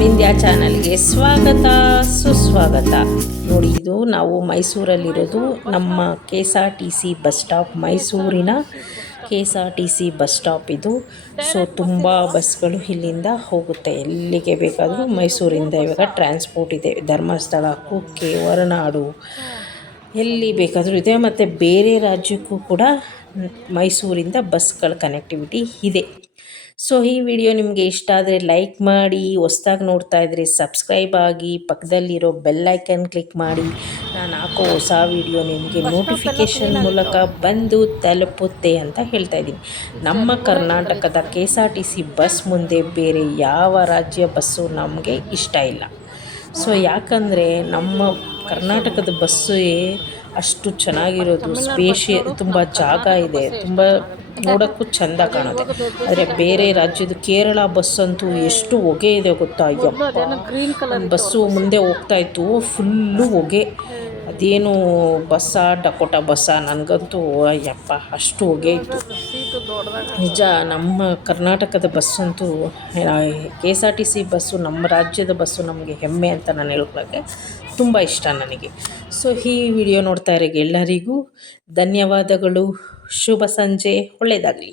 ವಿಂಧ್ಯಾ ಚಾನಲ್ಗೆ ಸ್ವಾಗತ ಸುಸ್ವಾಗತ. ನೋಡಿ, ಇದು ನಾವು ಮೈಸೂರಲ್ಲಿರೋದು. ನಮ್ಮ KSRTC ಬಸ್ ಸ್ಟಾಪ್, ಮೈಸೂರಿನ KSRTC ಬಸ್ ಸ್ಟಾಪ್ ಇದು. ಸೊ ತುಂಬ ಬಸ್ಗಳು ಇಲ್ಲಿಂದ ಹೋಗುತ್ತೆ, ಎಲ್ಲಿಗೆ ಬೇಕಾದರೂ. ಮೈಸೂರಿಂದ ಇವಾಗ ಟ್ರಾನ್ಸ್ಪೋರ್ಟ್ ಇದೆ, ಧರ್ಮಸ್ಥಳ, ಕುಕ್ಕೆ, ಹೊರನಾಡು, ಎಲ್ಲಿ ಬೇಕಾದರೂ ಇದೆ. ಮತ್ತು ಬೇರೆ ರಾಜ್ಯಕ್ಕೂ ಕೂಡ ಮೈಸೂರಿಂದ ಬಸ್ಗಳ ಕನೆಕ್ಟಿವಿಟಿ ಇದೆ. ಸೊ ಈ ವಿಡಿಯೋ ನಿಮಗೆ ಇಷ್ಟ ಆದರೆ ಲೈಕ್ ಮಾಡಿ, ಹೊಸ್ದಾಗಿ ನೋಡ್ತಾ ಇದ್ದರೆ ಸಬ್ಸ್ಕ್ರೈಬ್ ಆಗಿ, ಪಕ್ಕದಲ್ಲಿರೋ ಬೆಲ್ಲೈಕನ್ ಕ್ಲಿಕ್ ಮಾಡಿ. ನಾನು ಹಾಕೋ ಹೊಸ ವಿಡಿಯೋ ನಿಮಗೆ ನೋಟಿಫಿಕೇಷನ್ ಮೂಲಕ ಬಂದು ತಲುಪುತ್ತೆ ಅಂತ ಹೇಳ್ತಾ ಇದ್ದೀನಿ. ನಮ್ಮ ಕರ್ನಾಟಕದ KSRTC ಬಸ್ ಮುಂದೆ ಬೇರೆ ಯಾವ ರಾಜ್ಯ ಬಸ್ಸು ನಮಗೆ ಇಷ್ಟ ಇಲ್ಲ. ಸೊ ಯಾಕಂದರೆ ನಮ್ಮ ಕರ್ನಾಟಕದ ಬಸ್ಸೇ ಅಷ್ಟು ಚೆನ್ನಾಗಿರೋದು, ತುಂಬ ಜಾಗ ಇದೆ, ತುಂಬ ನೋಡೋಕ್ಕೂ ಚೆಂದ ಕಾಣುತ್ತೆ. ಆದರೆ ಬೇರೆ ರಾಜ್ಯದ ಕೇರಳ ಬಸ್ಸಂತೂ ಎಷ್ಟು ಹೊಗೆ ಇದೆ ಗೊತ್ತಾ? ಯಪ್ಪ, ಬಸ್ಸು ಮುಂದೆ ಹೋಗ್ತಾಯಿತ್ತು, ಫುಲ್ಲು ಹೊಗೆ. ಅದೇನು ಬಸ್ಸಾ, ಡಕೋಟಾ ಬಸ್ಸಾ, ನನಗಂತೂ ಯಪ್ಪ ಅಷ್ಟು ಹೊಗೆ ಇತ್ತು. ನಿಜ, ನಮ್ಮ ಕರ್ನಾಟಕದ ಬಸ್ಸಂತೂ KSRTC ಬಸ್ಸು, ನಮ್ಮ ರಾಜ್ಯದ ಬಸ್ಸು ನಮಗೆ ಹೆಮ್ಮೆ ಅಂತ ನಾನು ಹೇಳ್ಕೊಳ್ಳೋಕ್ಕೆ ತುಂಬ ಇಷ್ಟ ನನಗೆ. ಸೊ ಈ ವಿಡಿಯೋ ನೋಡ್ತಾ ಇರೋ ಎಲ್ಲರಿಗೂ ಧನ್ಯವಾದಗಳು. ಶುಭ ಸಂಜೆ, ಒಳ್ಳೆಯದಾಗಲಿ.